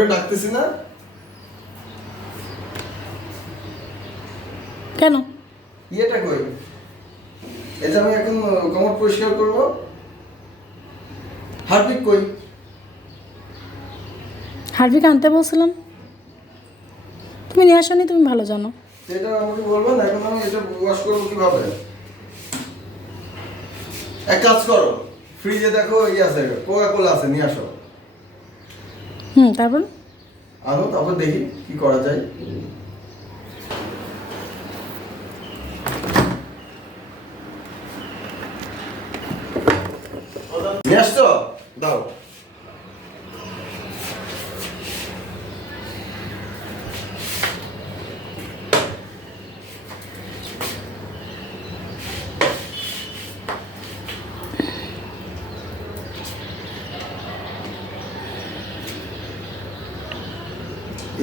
ধরে ডাকতেছি না কেন? ইয়েটা কই? এই যে আমি এখন কমোড পরিষ্কার করব, হারপিক কই? হারভিক আনতে বলছিলাম, তুমি নিয়ে আসনি, তুমি ভালো জানো। এটা আমাকে বলবেন এখন আমি এটা ওয়াশ করবো কিভাবে? এক কাজ করো, ফ্রিজে দেখো ইয়ে আছে, কোকা কোলা আছে, নিয়ে আসো। তারপর আনো, তারপর দেখি কি করা যায়। নিয়ে আসছো? দাও।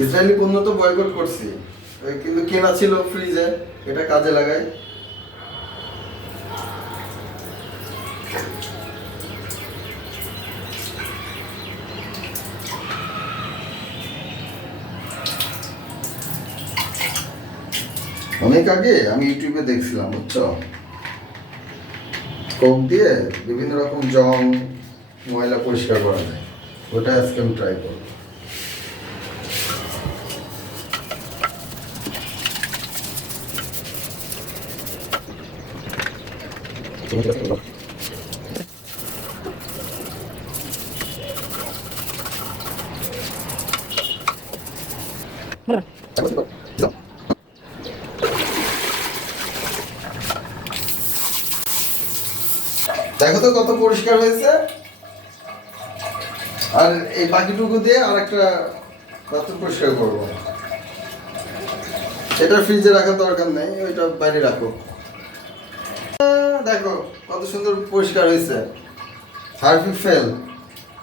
ইসরায়েলি পণ্য তো বয়কট করছি, কিন্তু কেনা ছিল ফ্রিজে, এটা কাজে লাগাই। অনেক আগে আমি ইউটিউবে দেখছিলাম, বুঝছো, কোক দিয়ে বিভিন্ন রকম জং ময়লা পরিষ্কার করা যায়, ওটা আজকে আমি ট্রাই করবো। দেখো তো কত পরিষ্কার হয়েছে। আর এই বাকিটুকু দিয়ে আরেকটা বাথরুম পরিষ্কার করবো। এটা ফ্রিজে রাখার দরকার নেই, ওইটা বাইরে রাখো। দেখো কত সুন্দর পরিষ্কার হয়েছে। হারপিক ফেল,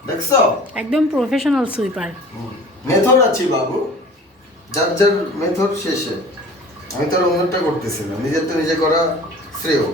দেখছো? একদম প্রফেশনাল সুইপার। মেথড আছি বাবু, যার যার মেথড শেষে। আমি তো আর অন্যটা করতেছি না, নিজের তো নিজে করা শ্রেয়।